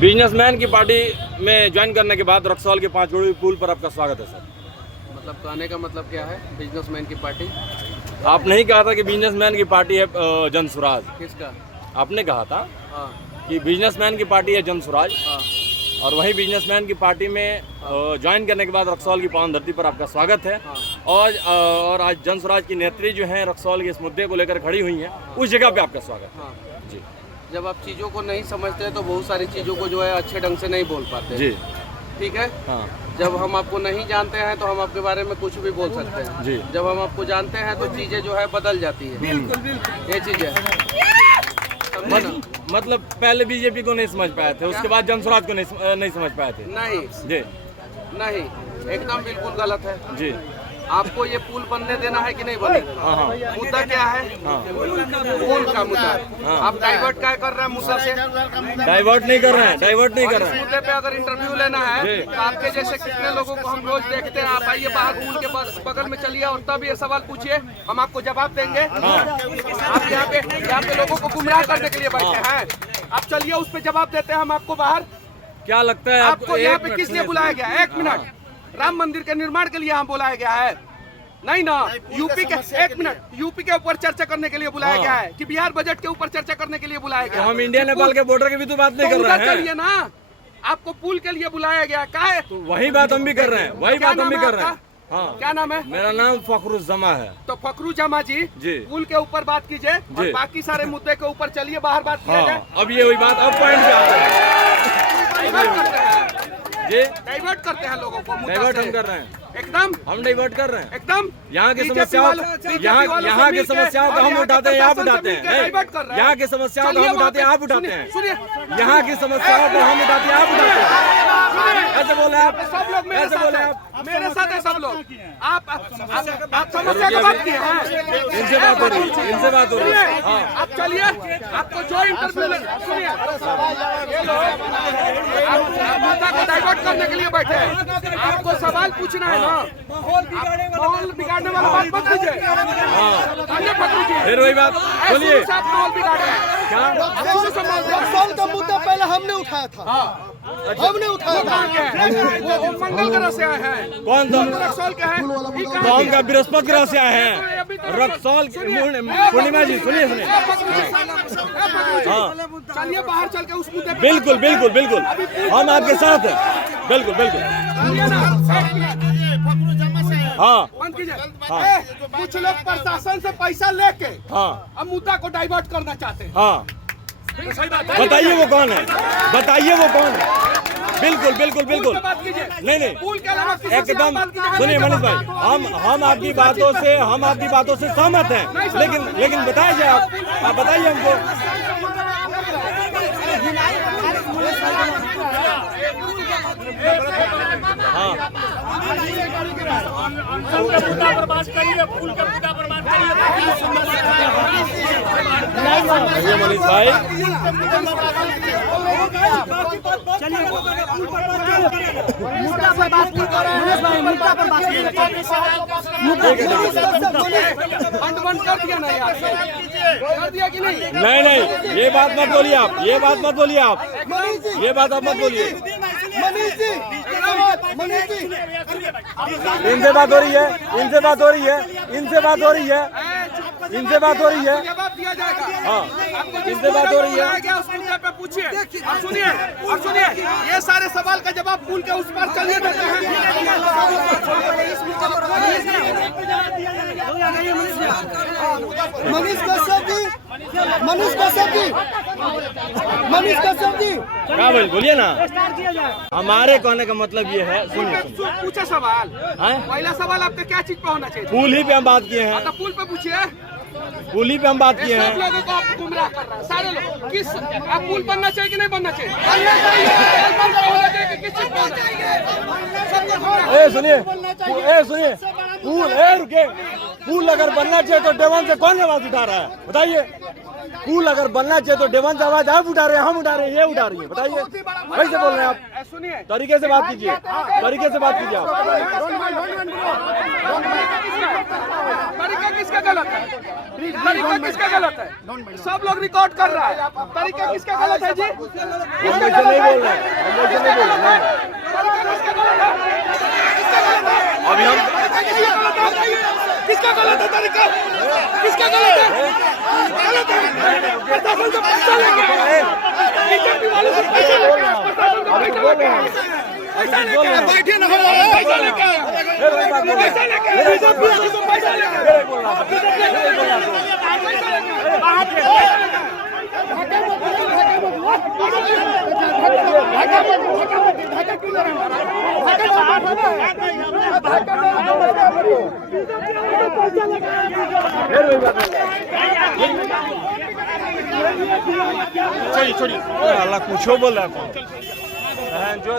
Businessman की party में join करने के बाद रक्सौल के 5 करोड़ पुल पर आपका स्वागत है सर। मतलब कहने का मतलब क्या है बिजनेसमैन की पार्टी? आप नहीं कहा था कि बिजनेसमैन की पार्टी है जन स्वराज? किसका? आपने कहा था हाँ कि बिजनेसमैन की पार्टी है जन स्वराज, हाँ और वही बिजनेसमैन की पार्टी में ज्वाइन करने के बाद रक्सौल की पावन धरती पर आपका स्वागत है। हाँ। और आज जन स्वराज की नेत्री जो हैं रक्सौल के इस मुद्दे को लेकर खड़ी हुई हैं, उस जगह पे आपका स्वागत है। हाँ। जी। जब आप चीज़ों को नहीं समझते तो बहुत सारी चीज़ों को जो है अच्छे ढंग से नहीं बोल पाते। जी। ठीक है। हाँ जब हम आपको नहीं जानते हैं तो हम आपके बारे में कुछ भी बोल सकते हैं। जी। जब हम आपको जानते हैं तो चीज़ें जो है बदल जाती है। बिल्कुल बिल्कुल ये चीज़ है। मतलब पहले बीजेपी को नहीं समझ पाए थे, उसके बाद जन स्वराज को नहीं समझ पाए थे। नहीं जी नहीं, एकदम बिल्कुल गलत है। जी। आपको ये पुल बनने देना है कि नहीं बनने देना? हाँ। मुद्दा क्या है? पुल का मुद्दा। आप डाइवर्ट क्या कर रहे हैं मुद्दा से? डाइवर्ट नहीं कर रहे हैं, डाइवर्ट नहीं कर इस रहे हैं। मुद्दे पे अगर इंटरव्यू लेना है तो आपके जैसे कितने लोगों को हम रोज देखते हैं। आप आइए बाहर पुल के बगल में चलिए और तब ये सवाल पूछिए, हम आपको जवाब देंगे। आप यहाँ पे लोगों को गुमराह करने के लिए बैठे हैं। आप चलिए उस पर जवाब देते हैं हम आपको बाहर। क्या लगता है आपको यहाँ पे किस लिए बुलाया गया? 1 मिनट, राम मंदिर के निर्माण के लिए यहाँ बुलाया गया है? नहीं ना। यूपी के 1 मिनट, यूपी के ऊपर चर्चा करने के लिए बुलाया गया है कि बिहार बजट के ऊपर चर्चा करने के लिए बुलाया गया? हम इंडिया नेपाल के बॉर्डर की भी तो बात नहीं कर रहे हैं। चलिए ना, आपको पुल के लिए बुलाया गया है। तो वही बात हम भी कर रहे हैं, वही बात हम भी कर रहे हैं। हाँ। क्या नाम है? मेरा नाम फखरुज्जमा है। तो फखरुज्जमा जी पुल के ऊपर बात कीजिए और बाकी सारे मुद्दे के ऊपर चलिए बाहर बात किया जाए। अब ये हुई बात, अब पॉइंट पे आते हैं। जी डाइवर्ट करते हैं लोगों को। डाइवर्ट हम कर रहे हैं, एकदम हम डाइवर्ट कर रहे हैं। एकदम यहाँ की समस्याओं यहाँ की समस्याओं को हम उठाते हैं, आप उठाते हैं। यहाँ की समस्याओं को हम उठाते हैं, आप उठाते हैं। यहाँ की समस्याओं को हम उठाते हैं, आप उठाते हैं। ऐसे बोले आप, सब लोग ऐसे बोले आप। मेरे साथ है सब लोग। आप समस्या की बात किए हैं, इनसे बात हो रही है, इनसे बात हो रही है। हाँ आप चलिए, आपको जो इंटरव्यू सुनिए, आप मुद्दा को डाइवर्ट करने के लिए बैठे हैं। आपको सवाल पूछना है ना। माहौल बिगाड़ने वाला बात मत कीजिए। फिर वही बात बोलिए। माहौल बिगाड़ रहे हैं क्या? रक्सौल का मुद्दा पहले हमने उठाया था। हमने उठाया था। वो मंगल ग्रह से आए हैं। कौन था? रक्सौल के हैं। कौन का? बृहस्पति ग्रह से आए हैं रक्सौल। पूर्णिमा जी सुनिए सुनिए। हाँ चलिए बाहर चल के उस मुद्दे पे बिल्कुल बिल्कुल बिल्कुल, हम आपके साथ हैं। बिल्कुल बिल्कुल। हाँ बंद कीजिए। हाँ। कुछ लोग प्रशासन से पैसा लेके हाँ अब मुद्दा को डाइवर्ट करना चाहते हैं। हाँ बताइए वो कौन है, बताइए वो कौन है। बिल्कुल बिल्कुल बिल्कुल। नहीं नहीं, पुल के अलावा किसी से एकदम बात कीजिए। सुनिए मनीष भाई, हम आपकी बातों से सहमत हैं, लेकिन बताइए आप बताइए हमको। हाँ मनीष भाई, कर दिया ना यार, कर दिया कि नहीं? नहीं ये बात मत बोलिए आप, ये बात मत बोलिए आप, ये बात आप मत बोलिए। मनीष जी, इनसे बात हो रही है, इनसे बात हो रही है, इनसे बात हो रही है, इनसे बात हो रही है। जवाब दिया जाएगा। हाँ इनसे बात हो रही है। उस मुद्दे पे पूछिए और सुनिए ये सारे सवाल का जवाब पुल के उस पार चलिए देते हैं। मनीष कश्यप जी क्या बोलिए ना। हमारे कहने का मतलब ये है, सुनिए पूछे सवाल। हैं? पहला सवाल आपका क्या चीज पे होना चाहिए? पुल ही पे हम बात किए हैं, तो पुल पे पूछिए। पुल ही पे हम बात किए सब हैं। लोगों को आप गुमराह कर रहे हैं, सारे लोग। किस आप पुल बनना चाहिए कि नहीं बनना चाहिए? किस चीज पे होना चाहिए? सुनिए पुल, रुके पुल अगर बनना चाहिए तो डेवन से कौन आवाज उठा रहा है बताइए? पुल अगर बनना चाहिए तो डेवन से आवाज आप उठा रहे हैं, हम उठा रहे हैं, ये उठा रही है, बताइए कैसे बोल रहे हैं आप? सुनिए, तरीके से बात कीजिए, तरीके से बात कीजिए आप। तरीका किसका गलत है? तरीका किसका गलत है? सब लोग रिकॉर्ड कर रहा है, तरीका किसका गलत है जी? हम वैसे नहीं बोल रहे हैं, हम वैसे नहीं बोल रहे हैं। तरीका किसका गलत है? अभी हम किसका गलत है? तरीका किसका गलत है? गलत है। प्रशासन से पैसा लेके बीजेपी वाले से पैसा लेके प्रशासन से अभी बोल रहे हैं, पैसा लेके बैठे ना, पैसा लेके पैसा लेके बीजेपी वाले से पैसा लेके छोड़िए अल्लाह कुछ बोल रहा है जो